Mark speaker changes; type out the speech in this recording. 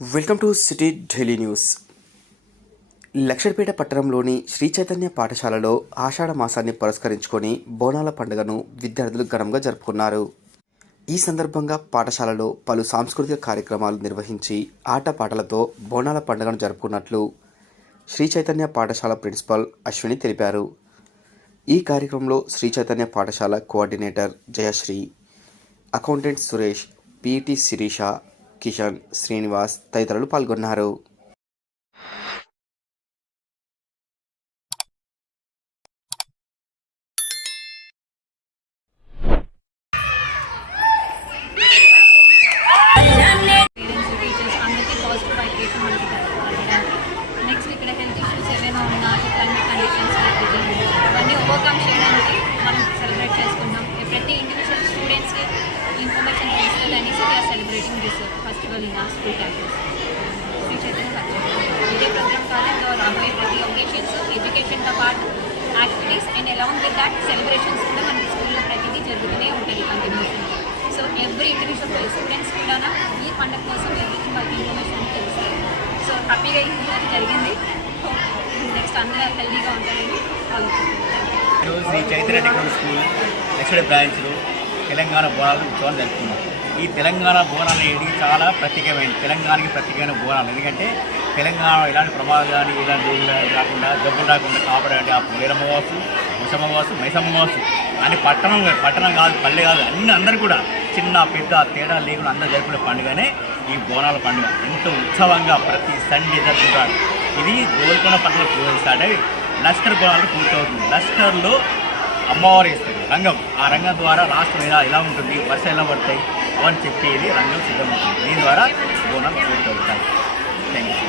Speaker 1: Welcome to city Delhi news. Luxettipet పట్టణంలోని శ్రీ చైతన్య పాఠశాలలో ఆషాఢ మాసాన్ని పురస్కరించుకొని బోనాల పండుగను విద్యార్థులు ఘనంగా జరుపుకున్నారు. ఈ సందర్భంగా పాఠశాలలో పలు సాంస్కృతిక కార్యక్రమాలు నిర్వహించి ఆటపాటలతో బోనాల పండుగను జరుపుకున్నట్లు శ్రీ చైతన్య పాఠశాల ప్రిన్సిపల్ అశ్విని తెలిపారు. ఈ కార్యక్రమంలో శ్రీ చైతన్య పాఠశాల coordinator Jayasri accountant Suresh PT Sireesha Kishan Srinivas తదితరులు పాల్గొన్నారు. నెక్స్ట్ ఇక్కడ హెల్త్ ఇష్యూస్ ఏమైనా ఉన్నా కండిషన్స్ ఓవర్కమ్ చేయడానికి మనం సెలబ్రేట్ చేసుకుంటాం ప్రతి ఇండివిజువల్ స్టూడెంట్స్కి
Speaker 2: ఇన్ఫర్మేషన్ తెలుస్తుంది అనేసి we are celebrating this festival in a school campus. Sri Chaitanya ఇదే ప్రోగ్రామ్ కాలేజ్లో రాబోయే ప్రతి ఒకేషన్స్ ఎడ్యుకేషన్తో పాటు activities and along with that celebrations కూడా మనకి స్కూల్లో ప్రతిదీ జరుగుతూనే ఉంటుంది continues so every individual students కూడా ఈ పండుగ కోసం ఎవ్రీథింగ్ వాళ్ళకి ఇన్ఫర్మేషన్ తెలుస్తుంది సో హ్యాపీగా ఈ రోజు జరిగింది. నెక్స్ట్ అందరూ హెల్దీగా ఉంటారని ఈరోజు శ్రీ చైతన్య టెక్నికల్ స్కూల్ లక్ష్మీ బ్రాంచ్లో తెలంగాణ బోనాలు ఉత్సవాలు జరుపుకున్నాం. ఈ తెలంగాణ బోనాలు అనేది చాలా ప్రత్యేకమైనది. తెలంగాణకి ప్రత్యేకమైన బోనాలు ఎందుకంటే తెలంగాణ ఇలాంటి ప్రమాదాలు ఇలాంటి రోజులు రాకుండా జబ్బులు రాకుండా కాపాడంటే ఆ వీరమ్మవాసు ముసమ్మవాసు మైసమ్మవాసు అని పట్టణం పట్టణం కాదు పల్లె కాదు అన్ని అందరు కూడా చిన్న పెద్ద తేడా లేకుండా అందరూ జరుపుకునే పండుగనే ఈ బోనాల పండుగ. ఎంతో ఉత్సవంగా ప్రతి సండే జరుపుకుంటారు. ఇది గోల్కొండ పండుగ స్టార్ట్ అయ్యి లష్కర్ బోనాలు పూర్తవుతుంది. లష్కర్లో అమ్మవారు వేస్తుంది రంగం. ఆ రంగం ద్వారా రాష్ట్రం ఎలా ఎలా ఉంటుంది? వర్షం ఎలా పడతాయి? అని చెప్పేది రంగం సిద్ధమవుతుంది. దీని ద్వారా బోనాలు పూర్తవుతాయి థ్యాంక్ యూ